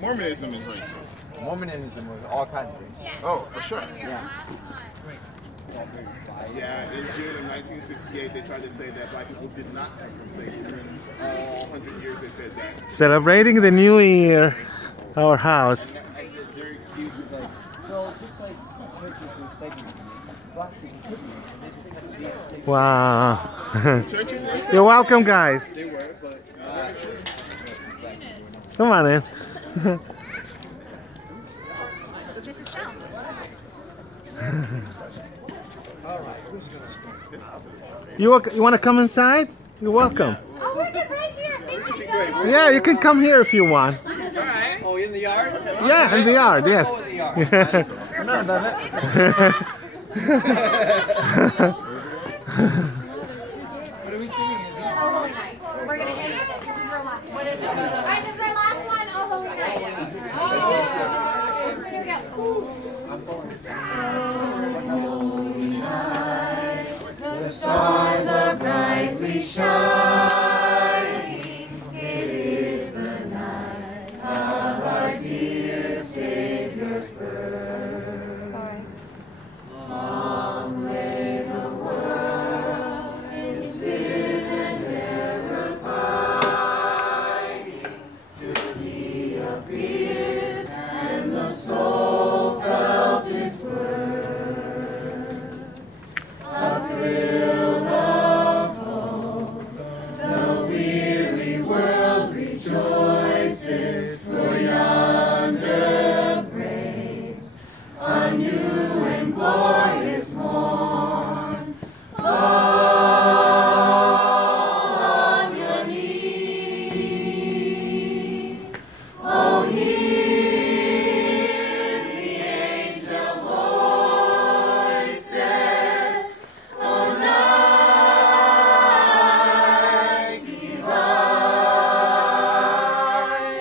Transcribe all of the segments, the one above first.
Mormonism is racist. Mormonism was all kinds of racist. Oh, for sure. Yeah. Yeah, in June of 1968, they tried to say that black people did not come from slavery. In all 100 years, they said that. Celebrating the new year, our house. Their excuse is like, well, just like churches were segregated, black people couldn't, and they just had to be at the same. Wow. Churches were You're welcome, guys. They were, but Come on in. You want to come inside? You're welcome. Oh, we're good right here. Thank you so much. Yeah, you can come here if you want. Alright. Oh, in the yard? Yeah, in the yard, yes. Oh, in the yard. None of it. What are we singing? Oh, Holy Night. We're going to hit it. What is it? All right, this is our last one. Oh, Holy Night. Oh, here we go. The stars are brightly shining. It is the night of our dear Savior's birth. Long lay the world in sin and error pining, till He appeared and the soul felt its worth. A thrill of hope, the weary world rejoices, for yonder breaks a new and glorious morn. Fall on your knees, oh, hear the angel voices. Oh, night divine,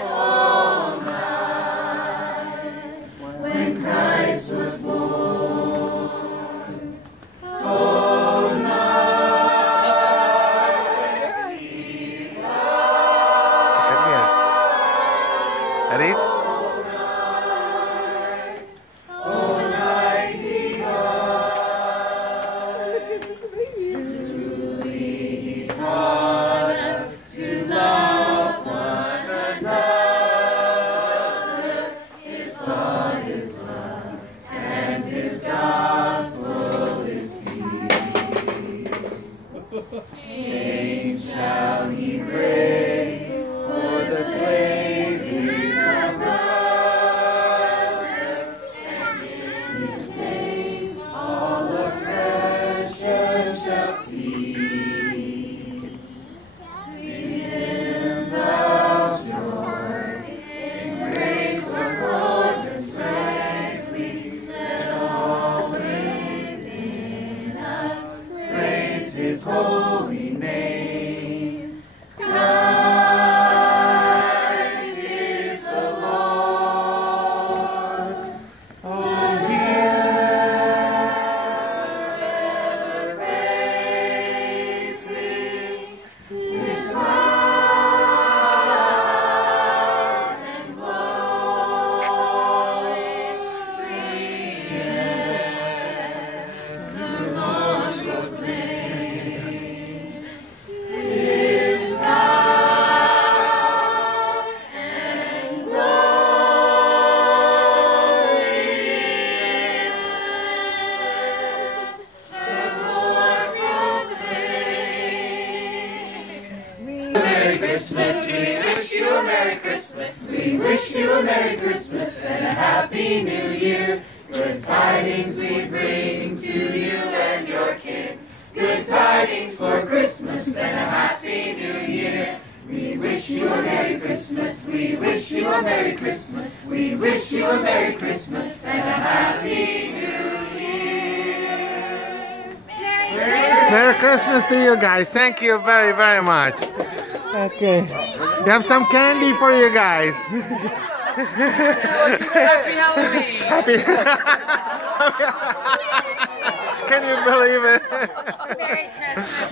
oh, night when Christ was born. Oh, night divine. At each? Oh, night divine. Truly He taught us to love one another. His thought is love, and His gospel is peace. Chains shall He break, for the slave is our brother, and in His name all oppression shall cease. Sing hymns of joy, in graves or chords and strength, let all within us praise His holy name. Christ is the Lord. Oh, hear praise Thee, His power and glory. The Lord proclaim His power and glory. The Lord proclaim. Merry Christmas, we wish you a Merry Christmas. We wish you a Merry Christmas and a Happy New Year. Good tidings we bring to you and your kin. Good tidings for Christmas and a Happy New Year. We wish you a Merry Christmas. We wish you a Merry Christmas. We wish you a Merry Christmas and a Happy New Year. Merry Christmas to you guys. Thank you very, very much. Okay. We have some candy for you guys. Happy Halloween! Happy. Can you believe it? Merry Christmas.